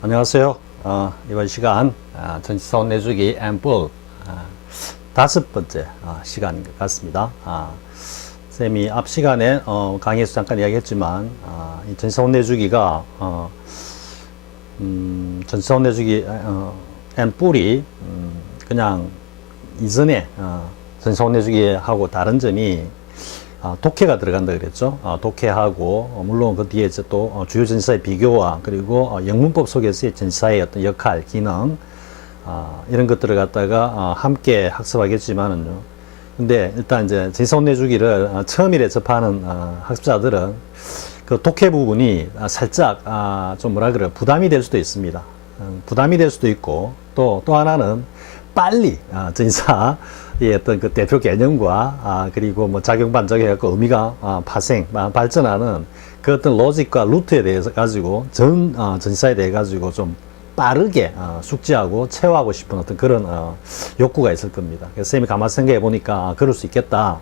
안녕하세요. 이번 시간 전지사원 내주기 앰플 다섯 번째 시간인 것 같습니다. 쌤이 앞 시간에 강의에서 잠깐 이야기했지만 이 전지사원 내주기가 전지사원 내주기 앰플이 그냥 이전에 전지사원 내주기하고 다른 점이 독해가 들어간다 그랬죠. 독해하고 물론 그 뒤에 이제 또 주요 전치사의 비교와 그리고 영문법 속에서의 전치사의 어떤 역할, 기능 이런 것들을 갖다가 함께 학습하겠지만은요. 근데 일단 이제 전치사원 내주기를 처음일에 접하는 학습자들은 그 독해 부분이 살짝 좀 뭐라 그래요, 부담이 될 수도 있습니다. 부담이 될 수도 있고 또 하나는 빨리 전치사의 어떤 그 대표 개념과 그리고 뭐 작용 반작해갖고 의미가 발전하는 그 어떤 로직과 루트에 대해서 가지고 전치사에 대해 가지고 좀 빠르게 숙지하고 체화하고 싶은 어떤 그런 욕구가 있을 겁니다. 그래서 쌤이 가만히 생각해 보니까 그럴 수 있겠다.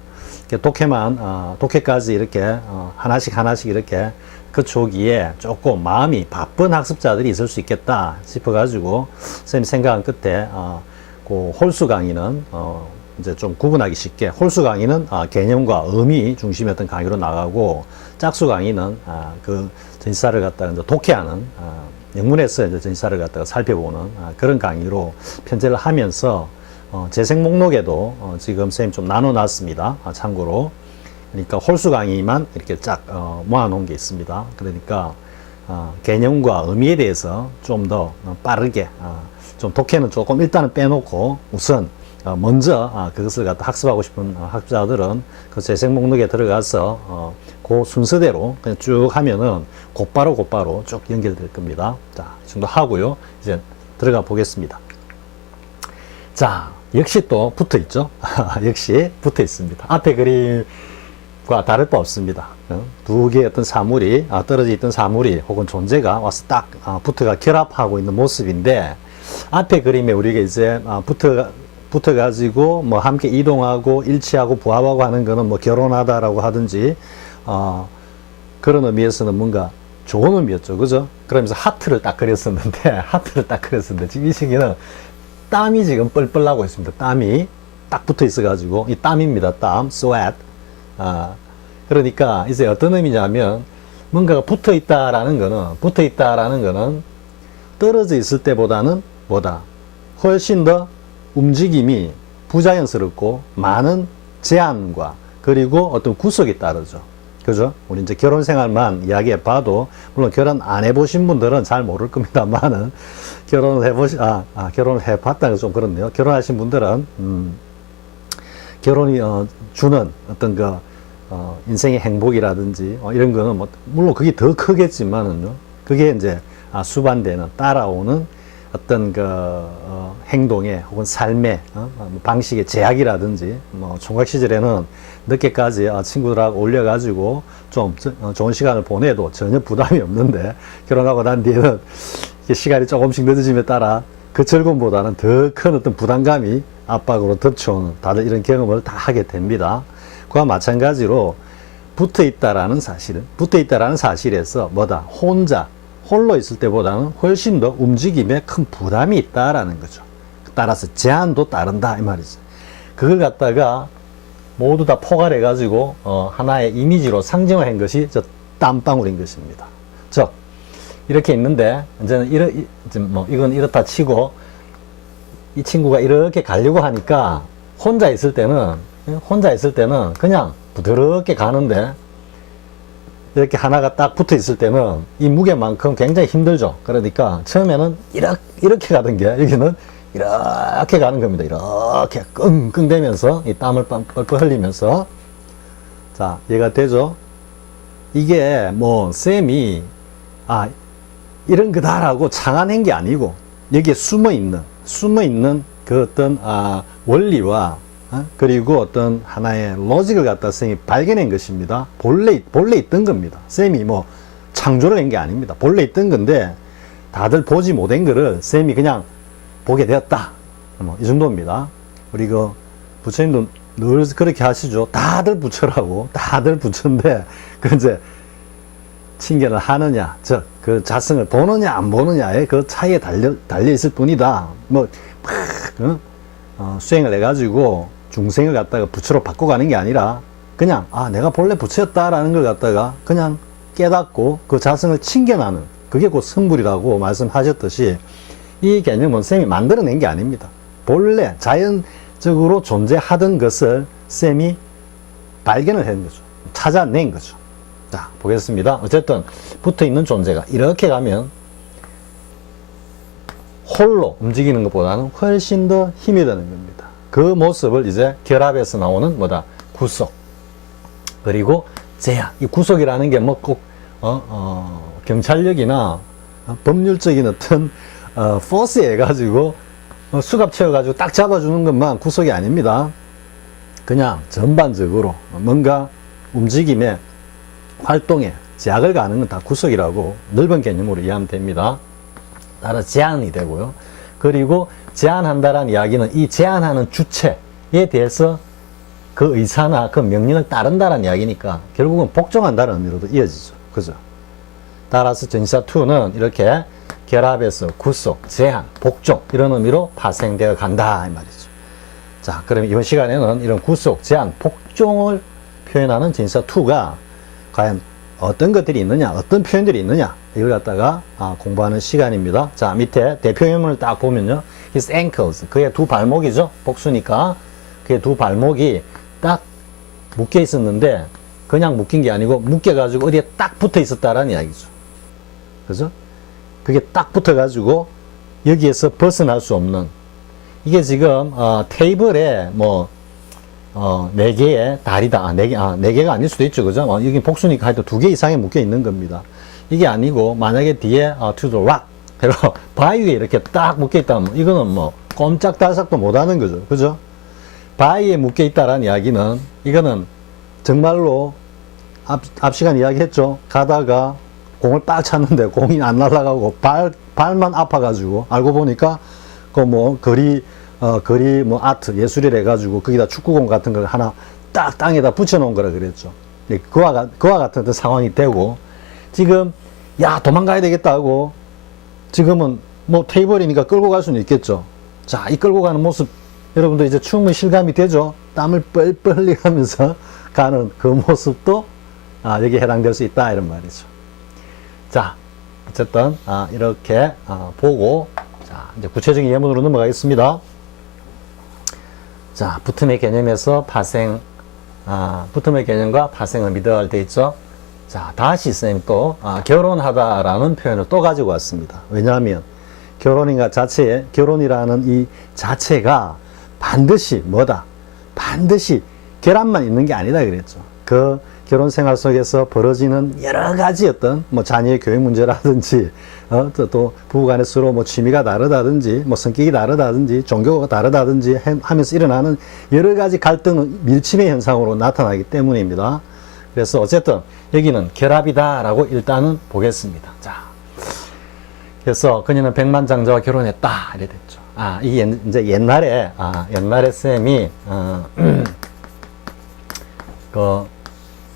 독해까지 이렇게 하나씩 이렇게 그 초기에 조금 마음이 바쁜 학습자들이 있을 수 있겠다 싶어가지고 쌤이 생각한 끝에 그 홀수 강의는 이제 좀 구분하기 쉽게 홀수 강의는 개념과 의미 중심의 어떤 강의로 나가고 짝수 강의는 그 전치사를 갖다가 이제 독해하는 영문에서 이제 전치사를 갖다가 살펴보는 그런 강의로 편제를 하면서 재생 목록에도 지금 쌤 좀 나눠놨습니다. 참고로. 그러니까 홀수 강의만 이렇게 쫙 모아놓은 게 있습니다. 그러니까 개념과 의미에 대해서 좀 더 빠르게 좀 독해는 조금 일단은 빼놓고 우선 먼저 그것을 갖다 학습하고 싶은 학습자들은 그 재생 목록에 들어가서 그 순서대로 그냥 쭉 하면은 곧바로 쭉 연결될 겁니다. 자, 이 정도 하고요. 이제 들어가 보겠습니다. 자, 역시 또 붙어 있죠. 역시 붙어 있습니다. 앞에 그림과 다를 바 없습니다. 두 개의 어떤 사물이 떨어져 있던 사물이 혹은 존재가 와서 딱 붙어가 결합하고 있는 모습인데 앞에 그림에 우리가 이제 붙어가지고 뭐 함께 이동하고 일치하고 부합하고 하는 거는 뭐 결혼하다라고 하든지 그런 의미에서는 뭔가 좋은 의미였죠, 그죠? 그러면서 하트를 딱 그렸었는데 지금 이 시기는 땀이 지금 뻘뻘 나고 있습니다. 땀이 딱 붙어 있어가지고 이 땀입니다. 땀, sweat. 그러니까 이제 어떤 의미냐면 뭔가가 붙어 있다라는 거는 떨어져 있을 때보다는 훨씬 더 움직임이 부자연스럽고 많은 제한과 그리고 어떤 구속이 따르죠. 그죠? 우리 이제 결혼 생활만 이야기해 봐도, 물론 결혼 안 해보신 분들은 잘 모를 겁니다만은, 결혼을 해봤다는 게 좀 그렇네요. 결혼하신 분들은, 결혼이, 주는 어떤 인생의 행복이라든지, 이런 거는 물론 그게 더 크겠지만은요. 그게 이제, 수반되는, 따라오는 어떤 행동의 혹은 삶의 방식의 제약이라든지 총각 시절에는 늦게까지 친구들하고 올려가지고 좀 좋은 시간을 보내도 전혀 부담이 없는데 결혼하고 난 뒤에는 시간이 조금씩 늦어짐에 따라 그 즐거움보다는 더 큰 어떤 부담감이 압박으로 덮쳐오는, 다들 이런 경험을 다 하게 됩니다. 그와 마찬가지로 붙어 있다라는 사실에서 홀로 있을 때보다는 훨씬 더 움직임에 큰 부담이 있다라는 거죠. 따라서 제한도 따른다 이 말이죠. 그걸 갖다가 모두 다 포괄해가지고 하나의 이미지로 상징화한 것이 저 땀방울인 것입니다. 이렇게 있는데 이제는 이건 이렇다 치고 이 친구가 이렇게 가려고 하니까 혼자 있을 때는 그냥 부드럽게 가는데 이렇게 하나가 딱 붙어 있을 때는 이 무게만큼 굉장히 힘들죠. 그러니까 처음에는 이렇게 가던 게 여기는 이렇게 가는 겁니다. 이렇게 끙끙대면서 이 땀을 뻘뻘 흘리면서. 자, 이해가 되죠? 이게 쌤이 이런 거다라고 창안한 게 아니고 여기에 숨어 있는 그 어떤 원리와 그리고 어떤 하나의 로직을 갖다 쌤이 발견한 것입니다. 본래 있던 겁니다. 쌤이 창조를 한 게 아닙니다. 본래 있던 건데 다들 보지 못한 거를 쌤이 그냥 보게 되었다. 이 정도입니다. 우리 부처님도 늘 그렇게 하시죠. 다들 부처인데 이제 친견을 하느냐, 즉, 그 자성을 보느냐, 안 보느냐의 그 차이에 달려 있을 뿐이다. 뭐, 수행을 해가지고 중생을 갖다가 부처로 바꿔가는 게 아니라 그냥, 내가 본래 부처였다라는 걸 갖다가 그냥 깨닫고 그 자성을 친견하는 그게 곧 성불이라고 말씀하셨듯이 이 개념은 쌤이 만들어낸 게 아닙니다. 본래 자연적으로 존재하던 것을 쌤이 발견을 한 거죠. 찾아낸 거죠. 자, 보겠습니다. 어쨌든 붙어 있는 존재가 이렇게 가면 홀로 움직이는 것보다는 훨씬 더 힘이 드는 겁니다. 그 모습을 이제 결합에서 나오는 뭐다? 구속. 그리고 제한. 이 구속이라는 게 뭐 꼭, 경찰력이나 법률적인 어떤, 포스에 해가지고, 수갑 채워가지고 딱 잡아주는 것만 구속이 아닙니다. 그냥 전반적으로 뭔가 움직임에, 활동에 제약을 가하는 건 다 구속이라고 넓은 개념으로 이해하면 됩니다. 따라서 제한이 되고요. 그리고 제한한다라는 이야기는 이 제한하는 주체에 대해서 그 의사나 그 명령을 따른다라는 이야기니까 결국은 복종한다는 의미로도 이어지죠. 그죠? 따라서 전시사2는 이렇게 결합해서 구속, 제한, 복종 이런 의미로 파생되어 간다 이 말이죠. 자, 그럼 이번 시간에는 이런 구속, 제한, 복종을 표현하는 전시사2가 과연 어떤 것들이 있느냐, 어떤 표현들이 있느냐 이걸 갖다가 공부하는 시간입니다. 자, 밑에 대표형을 딱 보면요. His ankles, 그의 두 발목이죠. 복수니까 그의 두 발목이 딱 묶여 있었는데 그냥 묶인 게 아니고 묶여가지고 어디에 딱 붙어 있었다라는 이야기죠. 그죠? 그게 딱 붙어가지고 여기에서 벗어날 수 없는 이게 지금 테이블에 뭐 네 개의 다리다. 네 개가 아닐 수도 있죠. 그죠? 여기 복수니까 하여튼 두 개 이상이 묶여 있는 겁니다. 이게 아니고 만약에 뒤에 to the rock 해서 바위 위에 이렇게 딱 묶여 있다면 이거는 뭐 꼼짝달싹도 못하는 거죠. 그죠? 바위에 묶여 있다라는 이야기는 이거는 정말로 앞 시간 이야기했죠. 가다가 공을 빡 찼는데 공이 안 날아가고 발만 아파가지고 알고 보니까 그 뭐 거리 뭐 아트 예술이라 해가지고 거기다 축구공 같은 걸 하나 딱 땅에다 붙여놓은 거라 그랬죠. 그와 같은 어떤 상황이 되고 지금 야 도망가야 되겠다 하고 지금은 뭐 테이블이니까 끌고 갈 수는 있겠죠. 자, 이 끌고 가는 모습 여러분도 이제 충분히 실감이 되죠. 땀을 뻘뻘 흘리면서 가는 그 모습도 여기에 해당될 수 있다 이런 말이죠. 자, 어쨌든 이렇게 보고 자, 이제 구체적인 예문으로 넘어가겠습니다. 자, 붙음의 개념에서 파생, 붙음의 개념과 파생을 미드할 때 있죠. 자, 다시 쌤이 또 결혼하다라는 표현을 또 가지고 왔습니다. 왜냐하면 결혼이라는 이 자체가 반드시 뭐다? 반드시 결합만 있는 게 아니다 그랬죠. 그 결혼 생활 속에서 벌어지는 여러 가지 어떤 뭐 자녀의 교육 문제라든지 또 부부간에 서로 뭐 취미가 다르다든지 뭐 성격이 다르다든지 종교가 다르다든지 하면서 일어나는 여러 가지 갈등은 밀집의 현상으로 나타나기 때문입니다. 그래서 어쨌든 여기는 결합이다라고 일단은 보겠습니다. 자, 그래서 그녀는 백만장자와 결혼했다 이래 됐죠. 이게 이제 옛날에 쌤이 그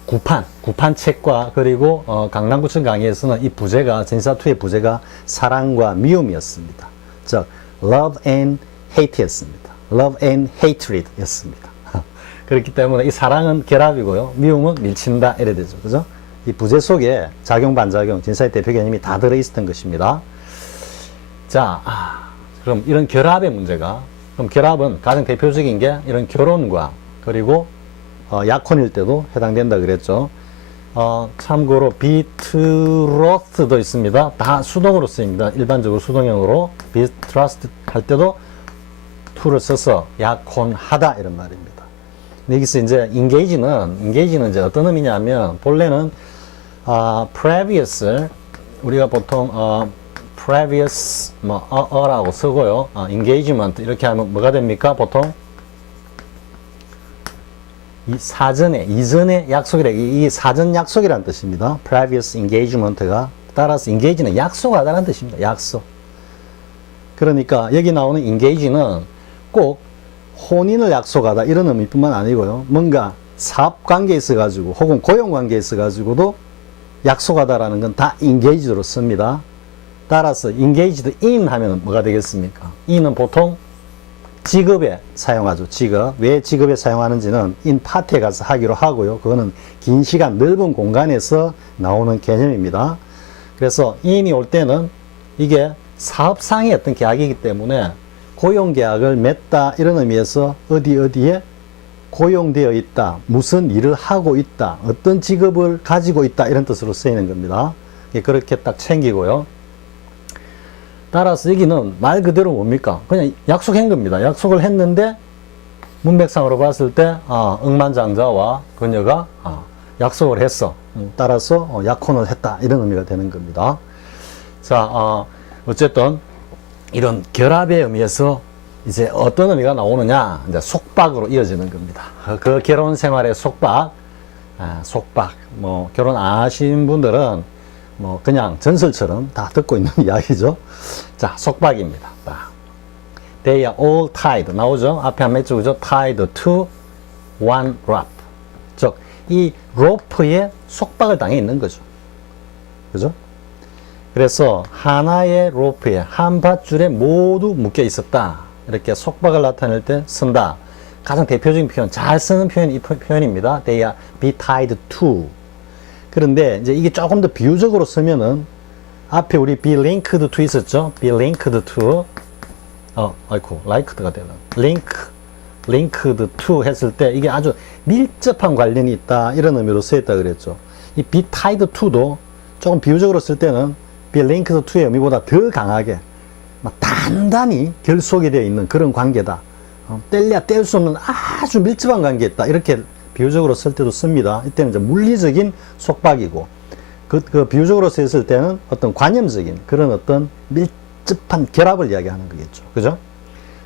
구판 책과 그리고 강남구청 강의에서는 이 부제가 전시사2의 부제가 사랑과 미움이었습니다. 즉 love and hate였습니다. love and hatred였습니다. 그렇기 때문에 이 사랑은 결합이고요, 미움은 밀친다 이래 되죠. 그죠? 이 부제 속에 작용 반작용 전시사의 대표 개념이 다 들어 있었던 것입니다. 자, 그럼 이런 결합의 문제가 그럼 결합은 가장 대표적인 게 이런 결혼과 그리고 약혼일 때도 해당된다 그랬죠. 참고로 betrothed도 있습니다. 다 수동으로 쓰입니다. 일반적으로 수동형으로 betrothed 할 때도 to를 써서 약혼하다 이런 말입니다. 근데 여기서 이제 engage는 이제 어떤 의미냐면 본래는 previous 우리가 보통 previous 라고 쓰고요. engagement 이렇게 하면 뭐가 됩니까? 보통 이전의 약속이라 이 사전 약속이라는 뜻입니다. previous engagement가 따라서 engage는 약속하다는 뜻입니다. 약속. 그러니까 여기 나오는 engage는 꼭 혼인을 약속하다 이런 의미뿐만 아니고요. 뭔가 사업 관계에 있어 가지고 혹은 고용 관계에 있어 가지고도 약속하다라는 건 다 engage로 씁니다. 따라서 engaged in 하면 뭐가 되겠습니까? in은 보통 직업에 사용하죠. 직업. 왜 직업에 사용하는지는 in 파트에 가서 하기로 하고요. 그거는 긴 시간 넓은 공간에서 나오는 개념입니다. 그래서 in이 올 때는 이게 사업상의 어떤 계약이기 때문에 고용계약을 맺다 이런 의미에서 어디에 고용되어 있다, 무슨 일을 하고 있다, 어떤 직업을 가지고 있다 이런 뜻으로 쓰이는 겁니다. 그렇게 딱 챙기고요. 따라서 여기는 말 그대로 뭡니까? 그냥 약속한 겁니다. 약속을 했는데 문맥상으로 봤을 때 억만장자와 그녀가 약속을 했어. 따라서 약혼을 했다 이런 의미가 되는 겁니다. 자, 어쨌든 이런 결합의 의미에서 이제 어떤 의미가 나오느냐, 이제 속박으로 이어지는 겁니다. 그 결혼 생활의 속박, 속박. 뭐 결혼 안 하신 분들은 뭐 그냥 전설처럼 다 듣고 있는 이야기죠. 자, 속박입니다. They are all tied. 나오죠? 앞에 한 몇 줄이죠? Tied to one rope. 즉, 이 로프에 속박을 당해 있는 거죠. 그죠? 그래서 하나의 로프에 한 밧줄에 모두 묶여 있었다. 이렇게 속박을 나타낼 때 쓴다. 가장 대표적인 표현, 잘 쓰는 표현이 이 표현입니다. They are be tied to. 그런데 이제 이게 조금 더 비유적으로 쓰면은 앞에 우리 be linked to 있었죠? be linked to 아이고 liked가 되나? linked to 했을 때 이게 아주 밀접한 관련이 있다 이런 의미로 쓰였다 그랬죠. 이 be tied to도 조금 비유적으로 쓸 때는 be linked to의 의미보다 더 강하게 막 단단히 결속이 되어 있는 그런 관계다. 뗄래야 뗄 수 없는 아주 밀접한 관계였다. 이렇게 비유적으로 쓸 때도 씁니다. 이때는 이제 물리적인 속박이고, 그 비유적으로 쓰였을 때는 어떤 관념적인 그런 어떤 밀접한 결합을 이야기하는 거겠죠. 그죠?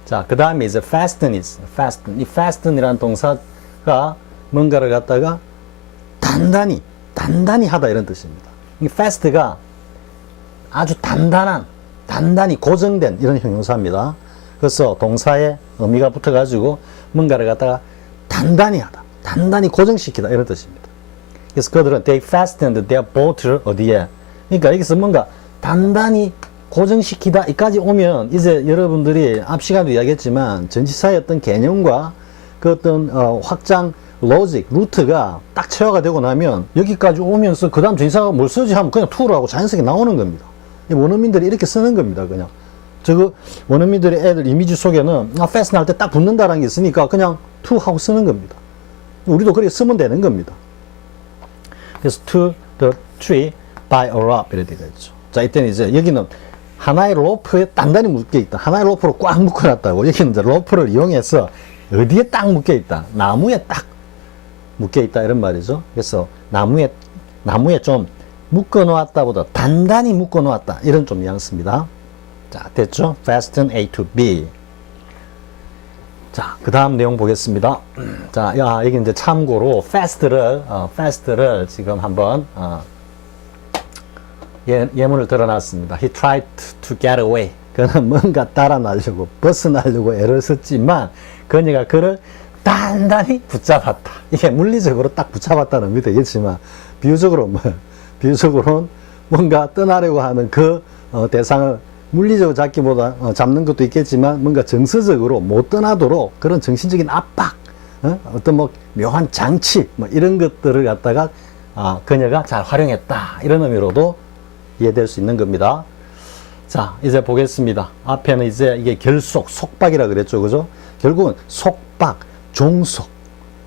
자, 그 다음에 이제 fasten. 이 fasten이라는 동사가 뭔가를 갖다가 단단히 하다 이런 뜻입니다. 이 fast가 아주 단단히 고정된 이런 형용사입니다. 그래서 동사에 의미가 붙어가지고 뭔가를 갖다가 단단히 하다. 단단히 고정시키다 이런 뜻입니다. 그래서 그들은 they fastened their boat를 어디에? 그러니까 여기서 뭔가 단단히 고정시키다 이까지 오면 이제 여러분들이 앞 시간에도 이야기했지만 전치사의 어떤 개념과 그 어떤 확장 로직, 루트가 딱 체화가 되고 나면 여기까지 오면서 그 다음 전치사가 뭘 쓰지 하면 그냥 to로 하고 자연스럽게 나오는 겁니다. 원어민들이 이렇게 쓰는 겁니다. 그냥 저거 원어민들의 애들 이미지 속에는 fasten 할 때 딱 붙는다라는 게 있으니까 그냥 to 하고 쓰는 겁니다. 우리도 그렇게 쓰면 되는 겁니다. 그래서 to the tree by a rope 이렇게 되어 있죠. 자, 이때는 이제 여기는 하나의 로프에 단단히 묶여 있다. 하나의 로프로 꽉 묶어놨다고. 여기는 이제 로프를 이용해서 어디에 딱 묶여 있다. 나무에 딱 묶여 있다 이런 말이죠. 그래서 나무에 좀 묶어 놓았다보다 단단히 묶어 놓았다 이런 좀 뉘앙스입니다. 자, 됐죠? fasten A to B. 자, 그 다음 내용 보겠습니다. 자, 여기 이제 참고로 fast를 지금 한번 예문을 들어놨습니다. He tried to get away. 그는 뭔가 따라 나려고 벗어나려고 애를 썼지만 그녀가 그를 단단히 붙잡았다. 이게 물리적으로 딱 붙잡았다는 의미 되겠지만 비유적으로는 뭔가 떠나려고 하는 그 대상을 물리적으로 잡기보다 잡는 것도 있겠지만 뭔가 정서적으로 못 떠나도록 그런 정신적인 압박, 어떤 뭐 묘한 장치 뭐 이런 것들을 갖다가 그녀가 잘 활용했다 이런 의미로도 이해될 수 있는 겁니다. 자, 이제 보겠습니다. 앞에는 이제 이게 결속, 속박이라 그랬죠, 그죠? 결국은 속박, 종속,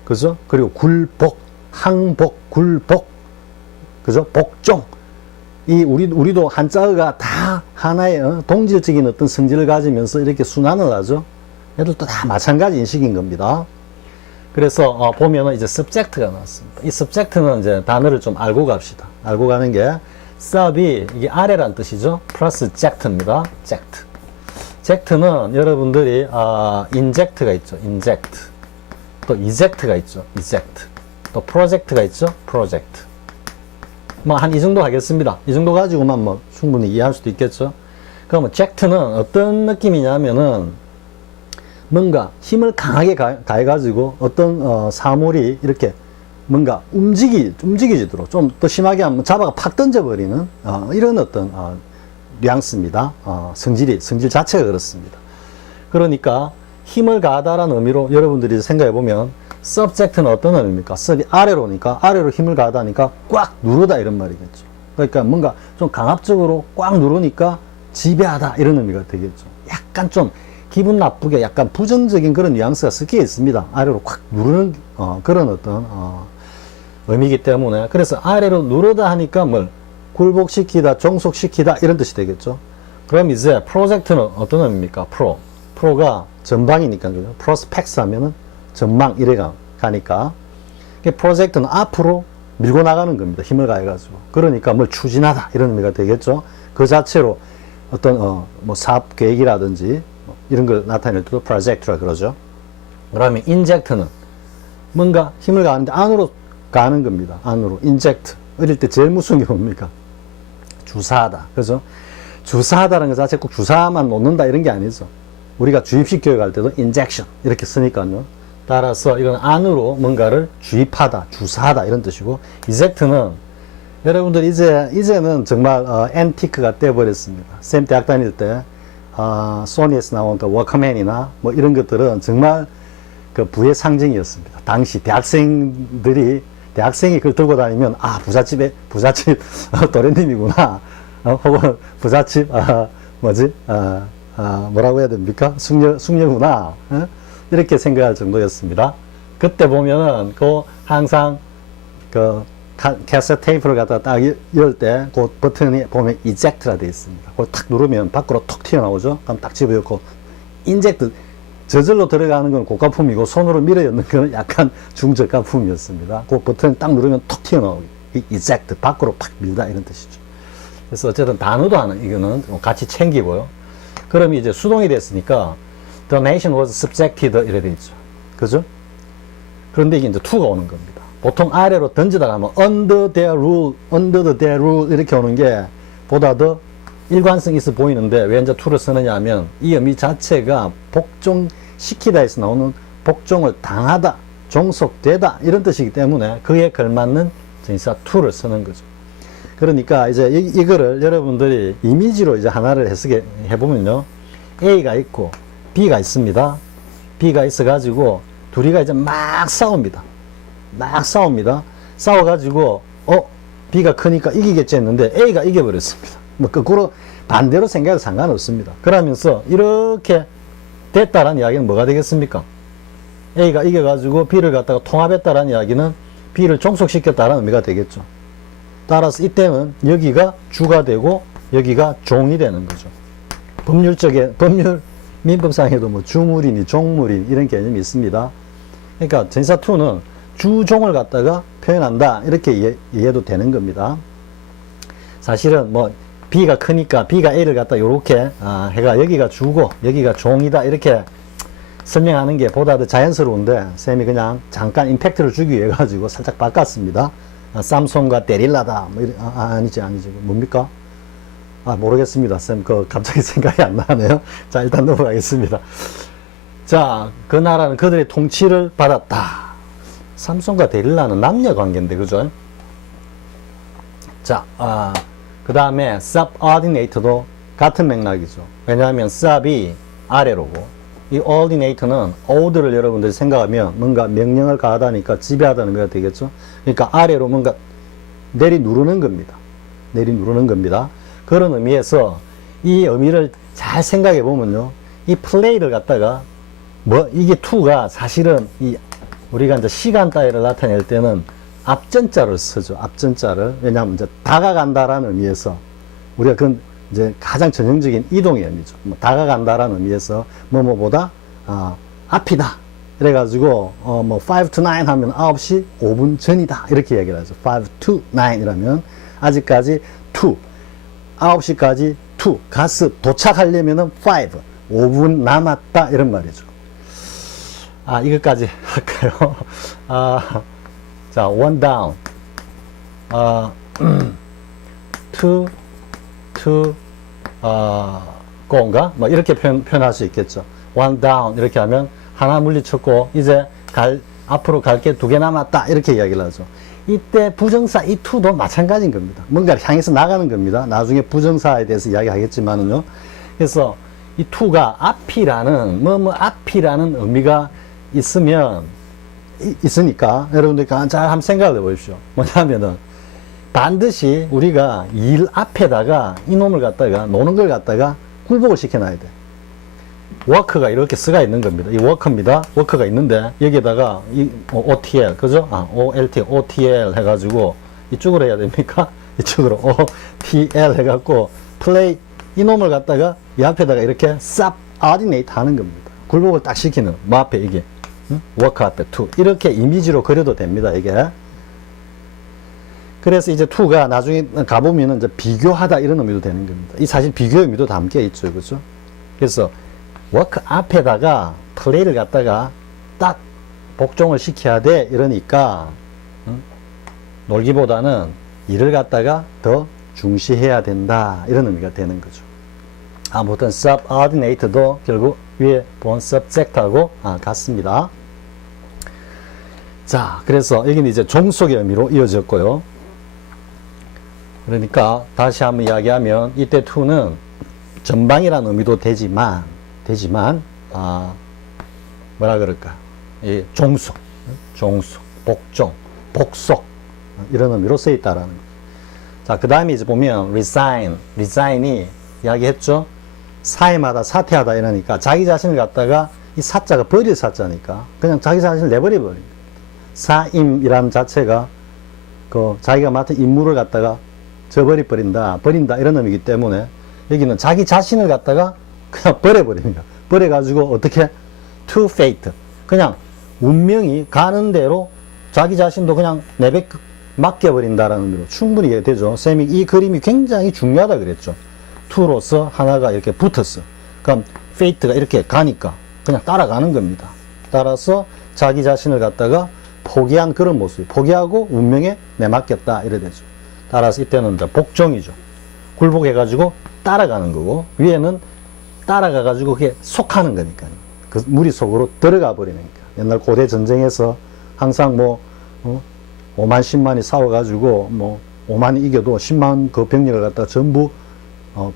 그죠? 그리고 굴복, 항복, 굴복, 그죠? 복종. 우리도 한자어가 다 하나의 동질적인 어떤 성질을 가지면서 이렇게 순환을 하죠. 얘들도 다 마찬가지 인식인 겁니다. 그래서 보면은 이제 subject가 나왔습니다. 이 subject는 이제 단어를 좀 알고 갑시다. 알고 가는 게 sub이 이게 아래란 뜻이죠. 플러스 ject입니다. ject는 여러분들이 inject가 있죠. inject. 또 eject가 있죠. eject. 또 project가 있죠. project. 뭐 한 이 정도 하겠습니다. 이 정도 가지고만 뭐 충분히 이해할 수도 있겠죠. 그러면 젝트는 어떤 느낌이냐면은 뭔가 힘을 강하게 가해가지고 어떤 사물이 이렇게 뭔가 움직이지도록 좀 더 심하게 하면 잡아가 팍 던져버리는 이런 어떤 뉘앙스입니다. 성질 자체가 그렇습니다. 그러니까 힘을 가하다라는 의미로 여러분들이 생각해 보면 subject는 어떤 의미입니까? sub이 아래로니까 아래로 힘을 가하다니까 꽉 누르다 이런 말이겠죠. 그러니까 뭔가 좀 강압적으로 꽉 누르니까 지배하다 이런 의미가 되겠죠. 약간 좀 기분 나쁘게 약간 부정적인 그런 뉘앙스가 섞여 있습니다. 아래로 꽉 누르는 그런 어떤 의미이기 때문에 그래서 아래로 누르다 하니까 뭘 굴복시키다, 종속시키다 이런 뜻이 되겠죠. 그럼 이제 프로젝트는 어떤 의미입니까? 프로가 전방이니까 그죠? 프로스펙스 하면은 전망 이래 가니까 프로젝트는 앞으로 밀고 나가는 겁니다. 힘을 가해가지고. 그러니까 뭘 추진하다 이런 의미가 되겠죠. 그 자체로 어떤 뭐 사업 계획이라든지 이런 걸 나타낼 때도 프로젝트라 그러죠. 그러면 인젝트는 뭔가 힘을 가하는데 안으로 가는 겁니다. 안으로 인젝트. 어릴 때 제일 무서운 게 뭡니까? 주사하다. 그죠? 주사하다는 것 자체 꼭 주사만 놓는다 이런 게 아니죠. 우리가 주입식 교육할 때도 인젝션 이렇게 쓰니까요. 따라서 이건 안으로 뭔가를 주입하다, 주사하다 이런 뜻이고 이젝트는 여러분들 이제는 정말 앤티크가 되어버렸습니다. 쌤 대학 다닐 때 소니에서 나온 워크맨이나 뭐 이런 것들은 정말 그 부의 상징이었습니다. 당시 대학생이 그걸 들고 다니면 부잣집 도련님이구나. 혹은 부잣집 뭐라고 해야 됩니까? 숙녀구나. 이렇게 생각할 정도였습니다. 그때 보면은 항상 캐세트 테이프를 갖다 딱 열 때 그 버튼이 보면 이젝트라 되어 있습니다. 그걸 탁 누르면 밖으로 톡 튀어나오죠. 그럼 딱 집어넣고 인젝트 저절로 들어가는 건 고가품이고 손으로 밀어 넣는 건 약간 중저가품이었습니다. 그 버튼 딱 누르면 톡 튀어나오고 이젝트 밖으로 팍 밀다 이런 뜻이죠. 그래서 어쨌든 단어도 하나 이거는 같이 챙기고요. 그럼 이제 수동이 됐으니까 the nation was subjected 이래 돼 있죠. 그죠? 그런데 이게 이제 to가 오는 겁니다. 보통 아래로 던지다가 하면 under their rule 이렇게 오는 게 보다 더 일관성 있어 보이는데 왜 이제 to를 쓰느냐 하면 이 의미 자체가 복종시키다에서 나오는 복종을 당하다, 종속되다 이런 뜻이기 때문에 그에 걸맞는 전치사 to를 쓰는 거죠. 그러니까 이제 이거를 여러분들이 이미지로 이제 하나를 해석해 보면요. A가 있고 B가 있습니다. B가 있어가지고 둘이가 이제 막 싸웁니다. 싸워가지고 B가 크니까 이기겠지 했는데 A가 이겨버렸습니다. 뭐 거꾸로 반대로 생각해도 상관없습니다. 그러면서 이렇게 됐다라는 이야기는 뭐가 되겠습니까? A가 이겨가지고 B를 갖다가 통합했다라는 이야기는 B를 종속시켰다라는 의미가 되겠죠. 따라서 이때는 여기가 주가 되고 여기가 종이 되는 거죠. 법률 민법상에도 뭐 주물이니 종물이니 이런 개념이 있습니다. 그러니까 전치사 to는 주종을 갖다가 표현한다 이렇게 이해도 되는 겁니다. 사실은 뭐 B가 크니까 B가 A를 갖다 이렇게 해가 여기가 주고 여기가 종이다 이렇게 설명하는 게 보다 더 자연스러운데 쌤이 그냥 잠깐 임팩트를 주기 위해 가지고 살짝 바꿨습니다. 삼손과 데릴라다 뭐 아니지 뭡니까? 모르겠습니다. 쌤 갑자기 생각이 안 나네요. 자 일단 넘어가겠습니다. 자 그 나라는 그들의 통치를 받았다. 삼손과 데릴라는 남녀 관계인데 그죠? 자 그 다음에 subordinate도 같은 맥락이죠. 왜냐하면 sub이 아래로고 이 ordinate는 order를 여러분들이 생각하면 뭔가 명령을 가하다니까 지배하다는 의미가 되겠죠. 그러니까 아래로 뭔가 내리누르는 겁니다. 그런 의미에서 이 의미를 잘 생각해 보면요. 이 플레이를 갖다가 이게 to가 사실은 우리가 이제 시간 따위를 나타낼 때는 앞전자를 쓰죠. 왜냐하면 이제 다가간다라는 의미에서 우리가 그건 이제 가장 전형적인 이동의 의미죠. 다가간다라는 의미에서 뭐뭐보다 앞이다. 그래가지고 5 to 9 하면 9시 5분 전이다. 이렇게 얘기를 하죠. 5 to 9이라면 아직까지 2, 9시까지 2, 가스 도착하려면은 5분 남았다. 이런 말이죠. 이것까지 할까요? 자, one down, two go인가? 뭐 이렇게 표현할 수 있겠죠. one down 이렇게 하면 하나 물리쳤고 이제 갈 앞으로 갈 게 2개 남았다. 이렇게 이야기를 하죠. 이때 부정사 이 to도 마찬가지인 겁니다. 뭔가를 향해서 나가는 겁니다. 나중에 부정사에 대해서 이야기하겠지만은요. 그래서 이 to가 앞이라는 뭐뭐 앞이라는 의미가 있으니까 여러분들 잘 한번 생각을 해보십시오. 뭐냐면은 반드시 우리가 일 앞에다가 이놈을 갖다가 노는 걸 갖다가 굴복을 시켜놔야 돼. 워크가 이렇게 쓰가 있는 겁니다. 이 워크입니다. 워크가 있는데 여기에다가 이 OTL 그죠? OLT, OTL 해가지고 이쪽으로 해야 됩니까? 이쪽으로 OTL 해갖고 플레이 이놈을 갖다가 이 앞에다가 이렇게 subordinate 하는 겁니다. 굴복을 딱 시키는 뭐 앞에 이게 워크 앞에 to 이렇게 이미지로 그려도 됩니다. 이게 그래서 이제 to가 나중에 가보면은 이제 비교하다 이런 의미도 되는 겁니다. 이 사실 비교 의미도 담겨 있죠, 그죠? 그래서 워크 앞에다가 플레이를 갖다가 딱 복종을 시켜야 돼 이러니까 놀기보다는 일을 갖다가 더 중시해야 된다 이런 의미가 되는 거죠. 아무튼 subordinate도 결국 위에 본 subject하고 같습니다. 자, 그래서 여기는 이제 종속의 의미로 이어졌고요. 그러니까 다시 한번 이야기하면 이때 to는 전방이라는 의미도 되지만 뭐라 그럴까? 이 종속, 복종, 복속 이런 의미로 쓰여 있다라는 거. 자, 그 다음에 이제 보면 resign이 이야기했죠. 사회마다 사퇴하다 이러니까 자기 자신을 갖다가 이 사자가 버릴 사자니까 그냥 자기 자신을 내버려 버린 거예요. 사임이라는 자체가 그 자기가 맡은 임무를 갖다가 버린다 이런 의미이기 때문에 여기는 자기 자신을 갖다가 그냥 버려버리는 거야. 버려가지고 어떻게 to fate 그냥 운명이 가는 대로 자기 자신도 그냥 맡겨버린다라는 의미로 충분히 이해되죠. 쌤이 이 그림이 굉장히 중요하다 그랬죠. to로서 하나가 이렇게 붙었어. 그럼 fate가 이렇게 가니까 그냥 따라가는 겁니다. 따라서 자기 자신을 갖다가 포기한 그런 모습, 포기하고 운명에 내맡겼다 이래 되죠. 따라서 이때는 이제 복종이죠. 굴복해가지고 따라가는 거고 위에는 따라가가지고 그게 속하는 거니까요. 그 무리 속으로 들어가 버리는 거니까. 옛날 고대 전쟁에서 항상 5만 10만이 싸워가지고 5만이 이겨도 10만 그 병력을 갖다가 전부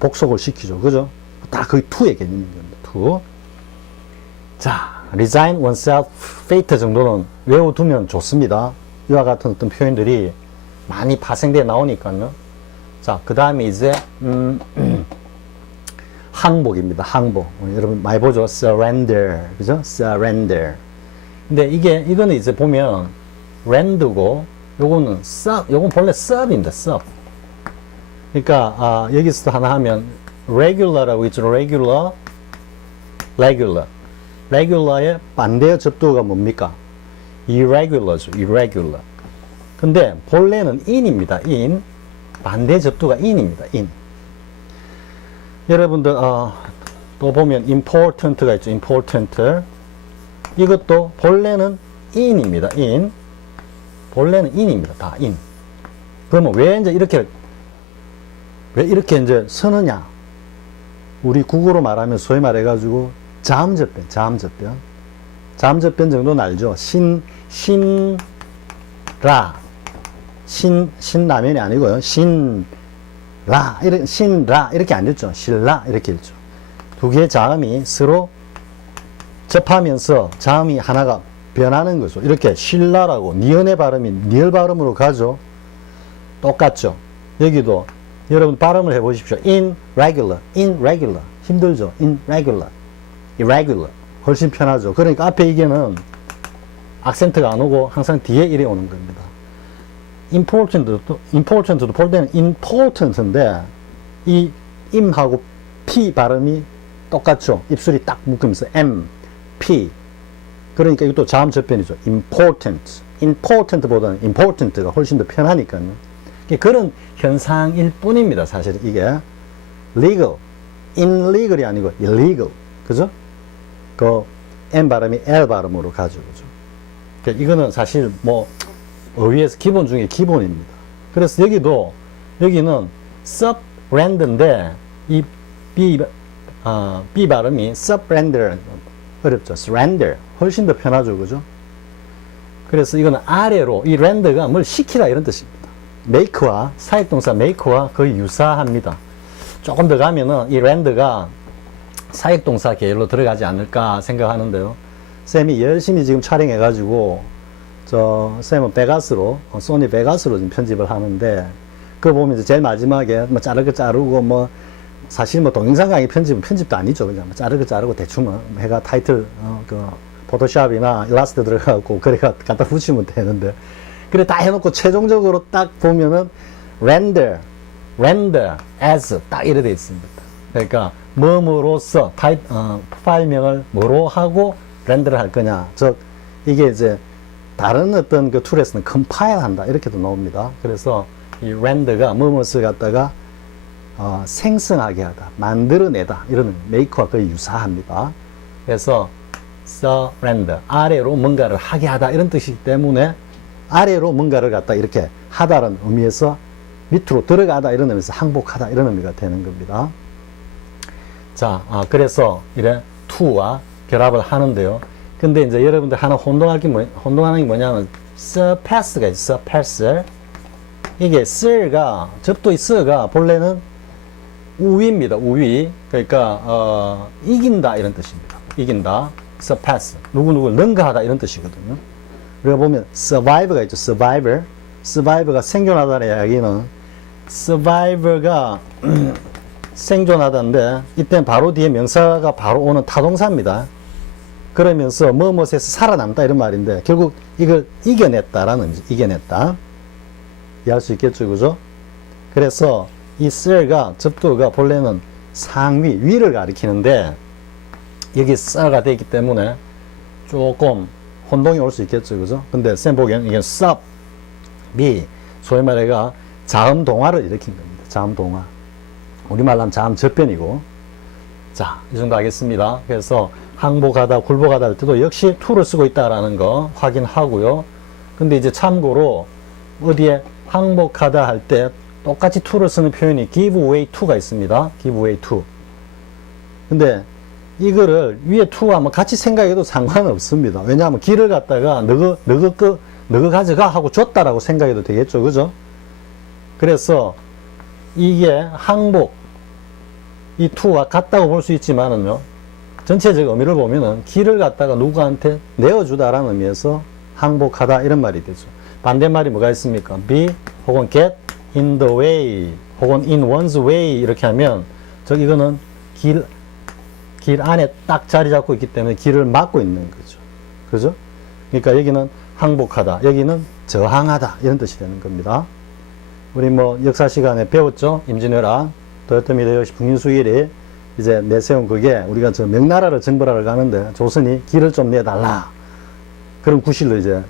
복속을 시키죠. 그죠? 다 거의 투의 개념인 겁니다. 투. 자, resign oneself, fate 정도는 외워두면 좋습니다. 이와 같은 어떤 표현들이 많이 파생돼 나오니까요. 자, 그 다음에 이제 항복입니다. 항복. 여러분 많이 보죠. surrender. 그죠? surrender. 근데 이거는 이제 보면 land고 요거는 요건 본래 sub입니다. sub. 그러니까 여기서 하나 하면 regular라고 있죠. regular의 반대의 접두가 뭡니까? irregular죠. irregular. 근데 본래는 in입니다. in. 반대 접두가 in입니다. in. 여러분들 또 보면 important가 있죠. important. 이것도 본래는 in입니다. in. 본래는 in입니다. 다 in. 그러면 왜 이렇게 이제 쓰느냐? 우리 국어로 말하면 소위 말해가지고 자음접변 정도는 알죠. 신라면이 아니고요. 신라 이렇게 안 읽죠. 신라 이렇게 읽죠. 두 개의 자음이 서로 접하면서 자음이 하나가 변하는 거죠. 이렇게 신라라고 니은의 발음이 니을 발음으로 가죠. 똑같죠. 여기도 여러분 발음을 해보십시오. irregular 힘들죠. irregular 훨씬 편하죠. 그러니까 앞에 이게는 악센트가 안 오고 항상 뒤에 이래 오는 겁니다. important도 볼 때는 important인데 이 im하고 p 발음이 똑같죠. 입술이 딱 묶으면서 m, p. 그러니까 이것도 자음 접변이죠. important보다는 important가 훨씬 더 편하니까요. 그런 현상일 뿐입니다. 사실 이게 legal, illegal이 아니고 illegal, 그죠? 그 M 발음이 L 발음으로 가죠, 그죠? 그러니까 이거는 사실 의의에서 기본 중에 기본입니다. 그래서 여기는 surrender인데 이 B 발음이 surrender 어렵죠. surrender 훨씬 더 편하죠, 그죠? 그래서 이거는 아래로, 이 렌더가 뭘 시키다 이런 뜻입니다. make와, 사역동사 make와 거의 유사합니다. 조금 더 가면은 이 렌더가 사역동사 계열로 들어가지 않을까 생각하는데요. 쌤이 열심히 지금 촬영해가지고, 쌤은 베가스로, 소니 베가스로 지금 편집을 하는데, 그거 보면 이제 제일 마지막에 뭐 자르고 뭐, 사실 뭐 동영상 강의 편집은 편집도 아니죠. 그냥 뭐 자르고 대충 해가 타이틀, 포토샵이나 일러스트 들어가고, 그래 갖다 붙이면 되는데, 그래 다 해놓고 최종적으로 딱 보면은, render as 딱 이래 돼 있습니다. 그러니까 뭐뭐로써 파일명을 뭐로 하고 렌더를 할 거냐. 즉 이게 이제 다른 어떤 그 툴에서는 컴파일 한다 이렇게도 나옵니다. 그래서 이 렌더가 뭐뭐를 갖다가 생성하게 하다, 만들어내다 이런 메이크와 거의 유사합니다. 그래서 surrender 아래로 뭔가를 하게 하다 이런 뜻이기 때문에 아래로 뭔가를 갖다 이렇게 하다라는 의미에서 밑으로 들어가다 이런 의미에서 항복하다 이런 의미가 되는 겁니다. 자, 그래서 이래 to와 결합을 하는데요. 근데 이제 여러분들 하나 혼동하는 게 뭐냐면 surpass가 있어, surpass. 이게 sir가 접두의 s가 본래는 우위입니다. 우위. 그러니까 이긴다 이런 뜻입니다. 이긴다. surpass. 누구누구를 능가하다 이런 뜻이거든요. 우리가 보면 survivor가 있죠. survivor가 생존하다는 이야기는 survivor가 생존하다인데 이때는 바로 뒤에 명사가 바로 오는 타동사입니다. 그러면서 뭐뭐에서 살아남다 이런 말인데 결국 이걸 이겨냈다라는 의미죠. 이겨냈다. 이해할 수 있겠죠, 그죠? 그래서 이 썰가 접두가 본래는 상위, 위를 가리키는데 여기 썰가 되기 때문에 조금 혼동이 올 수 있겠죠, 그죠? 근데 쌤 보기에는 이게 sub이 소위 말해가 자음 동화를 일으킨 겁니다. 자음 동화. 우리말로 하면 자음 접변이고. 자, 이 정도 하겠습니다. 그래서 항복하다, 굴복하다 할 때도 역시 to를 쓰고 있다라는 거 확인하고요. 근데 이제 참고로 어디에 항복하다 할 때 똑같이 to를 쓰는 표현이 give way to가 있습니다. give way to. 근데 이거를 위에 to와 뭐 같이 생각해도 상관은 없습니다. 왜냐하면 길을 갖다가 너가 가져가 하고 줬다라고 생각해도 되겠죠. 그죠? 그래서 이게 항복, 이 to와 같다고 볼 수 있지만은요, 전체적 의미를 보면은 길을 갖다가 누구한테 내어주다라는 의미에서 항복하다 이런 말이 되죠. 반대말이 뭐가 있습니까? be 혹은 get in the way 혹은 in one's way 이렇게 하면 이거는 길 안에 딱 자리 잡고 있기 때문에 길을 막고 있는 거죠. 그죠? 그러니까 여기는 항복하다, 여기는 저항하다 이런 뜻이 되는 겁니다. 우리 뭐 역사 시간에 배웠죠? 임진왜란, 도요토미 히데요시 북인수일이 이제 내세운 그게 우리가 저 명나라를 정벌하러 가는데 조선이 길을 좀 내달라. 그런 구실로 이제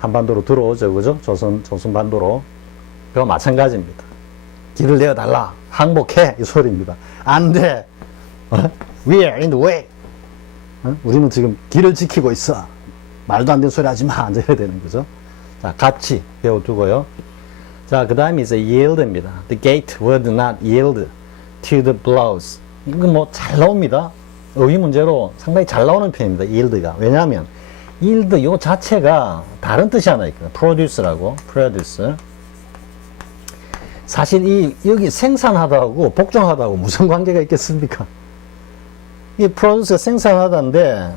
한반도로 들어오죠. 그죠? 조선반도로. 그거 마찬가지입니다. 길을 내어달라. 항복해. 이 소리입니다. 안 돼. We are in the way. 우리는 지금 길을 지키고 있어. 말도 안 되는 소리 하지 마. 이래야 되는 거죠. 자, 같이 배워두고요. 자, 그 다음에 이제 yield입니다. The gate would not yield to the blows. 이거 뭐 잘 나옵니다. 어휘 문제로 상당히 잘 나오는 표현입니다. yield가. 왜냐하면 yield 요 자체가 다른 뜻이 하나 있거든요. produce라고. produce. 사실 여기 생산하다하고 복종하다하고 무슨 관계가 있겠습니까? 이 produce가 생산하다인데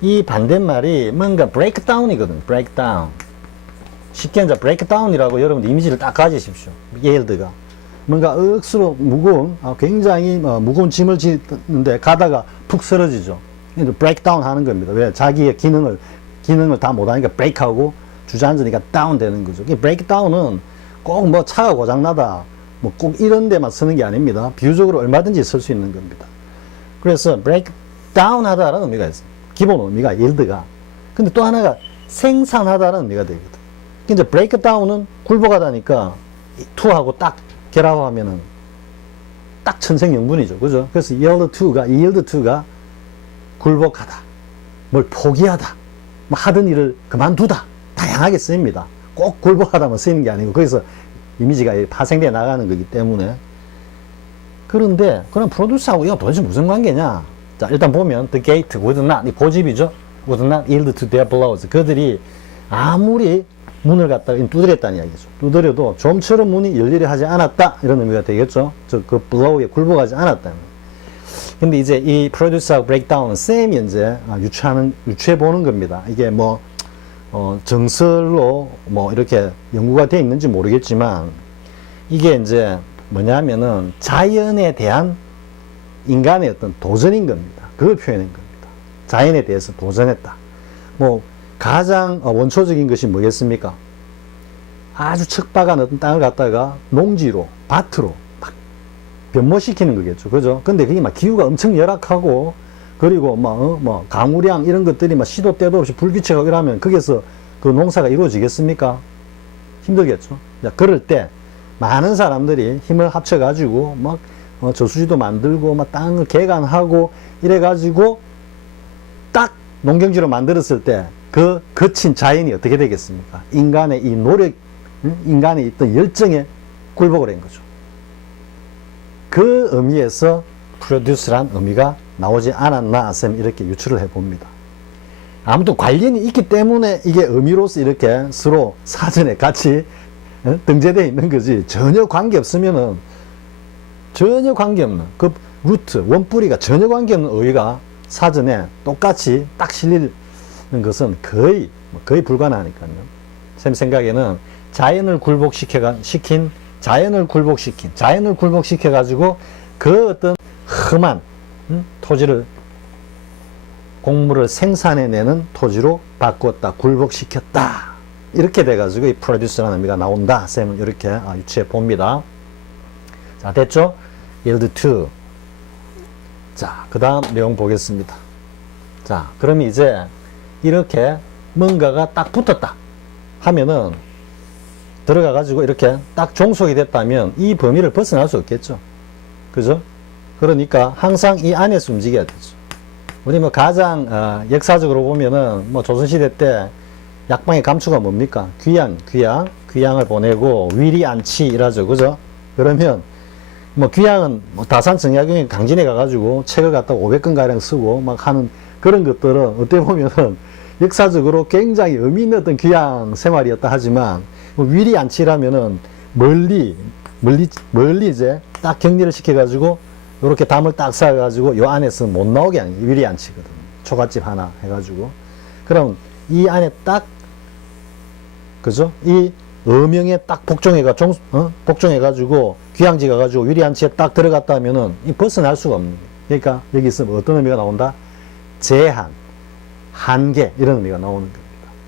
이 반대말이 뭔가 breakdown이거든요. breakdown. 쉽게 이제 breakdown이라고 여러분 이미지를 딱 가지십시오. yield가. 뭔가 억수로 무거운, 굉장히 무거운 짐을 짓는데 가다가 푹 쓰러지죠. breakdown 하는 겁니다. 왜? 자기의 기능을 다 못하니까 break하고 주저앉으니까 down 되는 거죠. breakdown은 꼭 뭐 차가 고장나다, 뭐 꼭 이런 데만 쓰는 게 아닙니다. 비유적으로 얼마든지 쓸 수 있는 겁니다. 그래서 breakdown 하다라는 의미가 있어요. 기본 의미가 yield가. 근데 또 하나가 생산하다라는 의미가 되거든. 이제 breakdown은 굴복하다니까 to하고 딱 결합하면은 딱 천생연분이죠. 그죠? 그래서 yield to가 굴복하다, 뭘 포기하다, 뭐 하던 일을 그만두다, 다양하게 쓰입니다. 꼭 굴복하다만 쓰이는 게 아니고 거기서 이미지가 파생돼 나가는 거기 때문에. 그런데 그럼 프로듀스하고 이거 도대체 무슨 관계냐? 자, 일단 보면 the gate would not, 이 고집이죠. would not yield to their blows. 그들이 아무리 문을 갖다가 두드렸다는 이야기죠. 두드려도 좀처럼 문이 열리려 하지 않았다. 이런 의미가 되겠죠. 그 blow에 굴복하지 않았다는. 근데 이제 이 produce하고 breakdown은 쌤이 이제 유추해 보는 겁니다. 이게 뭐, 정설로 뭐 이렇게 연구가 되어 있는지 모르겠지만, 이게 이제 뭐냐면은 자연에 대한 인간의 어떤 도전인 겁니다. 그걸 표현한 겁니다. 자연에 대해서 도전했다. 뭐, 가장 원초적인 것이 뭐겠습니까? 아주 척박한 어떤 땅을 갖다가 농지로, 밭으로 막 변모시키는 거겠죠. 그죠? 근데 그게 막 기후가 엄청 열악하고, 그리고 뭐 강우량 이런 것들이 막 시도 때도 없이 불규칙하고 이러면 거기서 그 농사가 이루어지겠습니까? 힘들겠죠. 그럴 때 많은 사람들이 힘을 합쳐가지고 막 저수지도 만들고 막 땅을 개간하고 이래가지고 딱 농경지로 만들었을 때 그 거친 자연이 어떻게 되겠습니까? 인간의 이 노력, 인간의 있던 열정에 굴복을 한 거죠. 그 의미에서 produce란 의미가 나오지 않았나 쌤 이렇게 유추를 해봅니다. 아무튼 관련이 있기 때문에 이게 의미로서 이렇게 서로 사전에 같이 등재되어 있는 거지, 전혀 관계없으면은 전혀 관계없는 그 루트, 원뿌리가 전혀 관계없는 의의가 사전에 똑같이 딱 실리는 것은 거의 불가능하니까요. 쌤 생각에는 자연을 굴복시켜 가지고 그 어떤 험한 토지를, 곡물을 생산해내는 토지로 바꾸었다, 굴복시켰다, 이렇게 돼가지고 이 produce라는 의미가 나온다. 쌤은 이렇게 유추해 봅니다. 자, 됐죠? yield to. 자, 그 다음 내용 보겠습니다. 자, 그럼 이제 이렇게 뭔가가 딱 붙었다 하면은, 들어가가지고 이렇게 딱 종속이 됐다면 이 범위를 벗어날 수 없겠죠. 그죠? 그러니까 항상 이 안에서 움직여야 되죠. 우리 뭐 가장 역사적으로 보면은 뭐 조선시대 때 약방의 감추가 뭡니까? 귀양을 보내고 위리안치 이라죠. 그죠? 그러면 뭐 귀양은 뭐 다산 정약용이 강진에 가가지고 책을 갖다가 500권 가량 쓰고 막 하는 그런 것들은 어떻게 보면은 역사적으로 굉장히 의미 있는 어떤 귀양 생활이었다 하지만, 뭐 위리안치라면은 멀리 이제 딱 격리를 시켜가지고 이렇게 담을 딱 쌓아가지고 요 안에서 못 나오게 하는 위리안치거든. 초가집 하나 해가지고. 그럼 이 안에 딱, 그죠? 이 어명에 딱 복종해가지고 귀양지 가가지고 위리안치에 딱 들어갔다 하면은 이 벗어날 수가 없는 거예요. 그러니까 여기서 어떤 의미가 나온다? 제한, 한계, 이런 의미가 나오는 겁니다.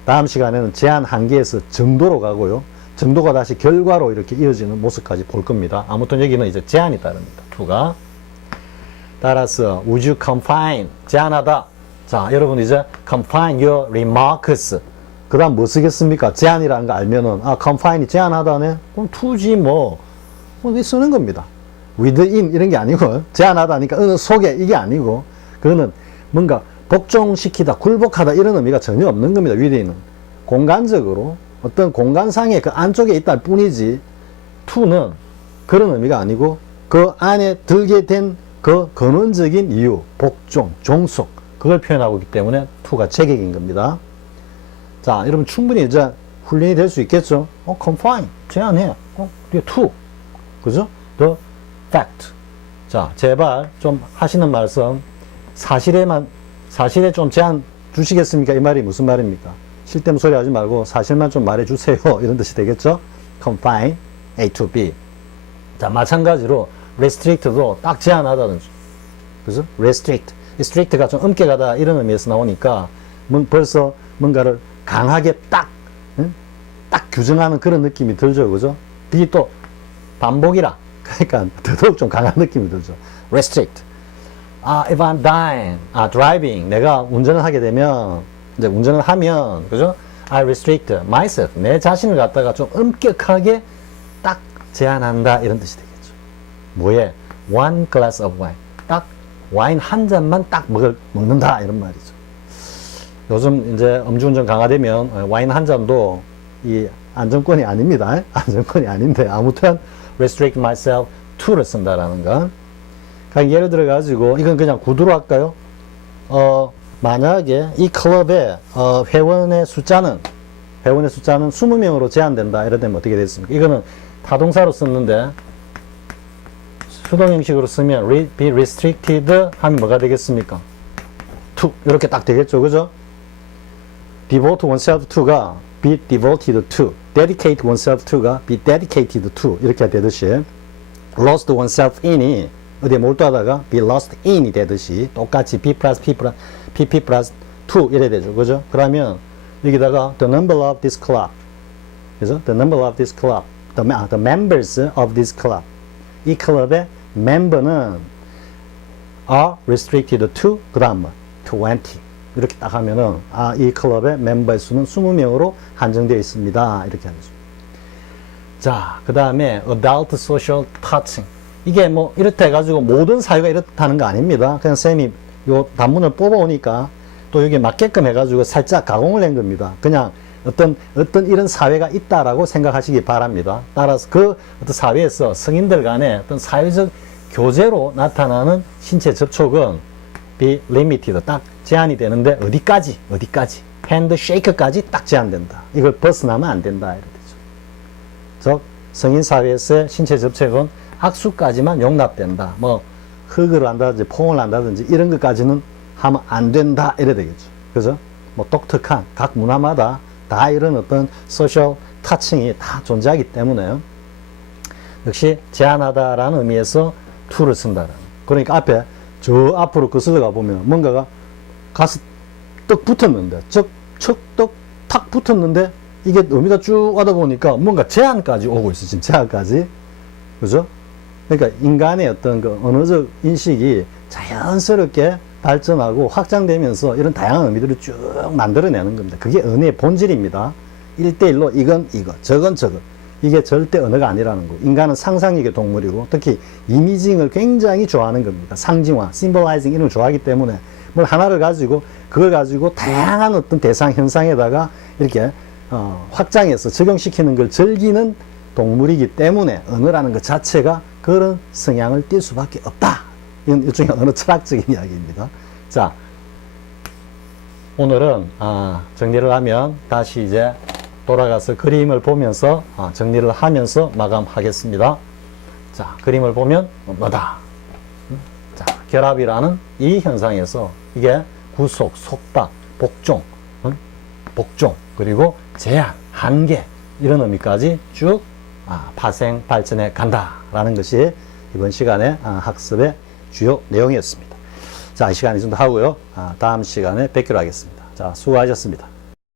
다음 시간에는 제한, 한계에서 정도로 가고요. 정도가 다시 결과로 이렇게 이어지는 모습까지 볼 겁니다. 아무튼 여기는 이제 제한이 따릅니다. 투가. 따라서 would you confine, 제한하다. 자, 여러분 이제 confine your remarks. 그 다음 뭐 쓰겠습니까? 제한이라는 거 알면은, confine이 제한하다네? 그럼 to지 왜 쓰는 겁니다. within 이런 게 아니고, 제한하다니까 어느 속에 이게 아니고, 그거는 뭔가 복종시키다, 굴복하다 이런 의미가 전혀 없는 겁니다. within은 공간적으로 어떤 공간상의 그 안쪽에 있다 뿐이지, to는 그런 의미가 아니고 그 안에 들게 된 그 근원적인 이유, 복종, 종속, 그걸 표현하고 있기 때문에 to가 제격인 겁니다. 자, 여러분 충분히 이제 훈련이 될 수 있겠죠? confine, 제한해. to, 그죠? the fact. 자, 제발 좀 하시는 말씀, 사실에 좀 제한 주시겠습니까? 이 말이 무슨 말입니까? 쓸데없는 소리 하지 말고 사실만 좀 말해주세요. 이런 뜻이 되겠죠? confine, A to B. 자, 마찬가지로 restrict도 딱 제한하다는, 그죠? restrict가 좀 엄격하다 이런 의미에서 나오니까 벌써 뭔가를 강하게 딱 규정하는 그런 느낌이 들죠. 그죠? 그게 또 반복이라. 그러니까 더더욱 좀 강한 느낌이 들죠. restrict. if I'm driving, 내가 운전을 하게 되면, 이제 운전을 하면, 그죠? I restrict myself, 내 자신을 갖다가 좀 엄격하게 딱 제한한다, 이런 뜻이 되겠죠. 뭐에? one glass of wine. 딱 와인 한 잔만 딱 먹는다, 이런 말이죠. 요즘 이제 음주운전 강화되면 와인 한 잔도 이 안전권이 아닙니다. 안전권이 아닌데, 아무튼 restrict myself to를 쓴다라는 건. 예를 들어 가지고 이건 그냥 구두로 할까요? 만약에 이 클럽의 회원의 숫자는 20명으로 제한된다. 이래 되면 어떻게 되겠습니까? 이거는 타동사로 썼는데 수동 형식으로 쓰면 be restricted 하면 뭐가 되겠습니까? to 이렇게 딱 되겠죠. 그죠? devote oneself to가 be devoted to, dedicate oneself to가 be dedicated to 이렇게 되듯이 lost oneself in이 어디에 몰두하다가 be lost in이 되듯이 똑같이 be plus pp plus 2 이래 되죠. 그죠? 그러면 여기다가 the number of this club, 그래서 the number of this club, the members of this club, 이 클럽의 멤버는 are restricted to 그 다음 20 이렇게 딱 하면은 이 클럽의 멤버의 수는 20명으로 한정되어 있습니다. 이렇게 하죠. 자, 그 다음에 adult social touching, 이게 뭐 이렇다 해가지고 모든 사유가 이렇다는 거 아닙니다. 그냥 쌤이 요 단문을 뽑아오니까 또 여기 맞게끔 해가지고 살짝 가공을 한 겁니다. 그냥 어떤 이런 사회가 있다라고 생각하시기 바랍니다. 따라서 그 어떤 사회에서 성인들 간의 어떤 사회적 교제로 나타나는 신체 접촉은 be limited, 딱 제한이 되는데 어디까지 핸드쉐이크까지 딱 제한된다. 이걸 벗어나면 안 된다. 이렇게 되죠. 즉 성인 사회에서의 신체 접촉은 악수까지만 용납된다. 뭐 흑을 한다든지 포옹을 한다든지 이런 것까지는 하면 안 된다. 이래 되겠죠. 그죠? 뭐 독특한 각 문화마다 다 이런 어떤 소셜 타칭이 다 존재하기 때문에 역시 제한하다라는 의미에서 to를 쓴다라는. 그러니까 앞에 저 앞으로 그 쓰다가 보면 뭔가가 가서 떡 붙었는데 떡 탁 붙었는데 이게 의미가 쭉 하다 보니까 뭔가 제한까지 오고 있어. 지금 제한까지. 그죠? 그러니까 인간의 어떤 그 언어적 인식이 자연스럽게 발전하고 확장되면서 이런 다양한 의미들을 쭉 만들어내는 겁니다. 그게 언어의 본질입니다. 1대1로 이건 이거, 저건 저거. 이게 절대 언어가 아니라는 거. 인간은 상상력의 동물이고 특히 이미징을 굉장히 좋아하는 겁니다. 상징화, 심볼라이징 이런 걸 좋아하기 때문에 뭘 하나를 가지고 그걸 가지고 다양한 어떤 대상 현상에다가 이렇게 확장해서 적용시키는 걸 즐기는 동물이기 때문에 언어라는 것 자체가 그런 성향을 띌 수밖에 없다. 이건 일종의 언어 철학적인 이야기입니다. 자, 오늘은 정리를 하면 다시 이제 돌아가서 그림을 보면서 정리를 하면서 마감하겠습니다. 자, 그림을 보면 뭐다? 자, 결합이라는 이 현상에서 이게 구속, 속박, 복종, 복종, 그리고 제한, 한계 이런 의미까지 쭉 파생, 발전해 간다라는 것이 이번 시간의 학습의 주요 내용이었습니다. 자, 이 시간 이 정도 하고요. 다음 시간에 뵙기로 하겠습니다. 자, 수고하셨습니다.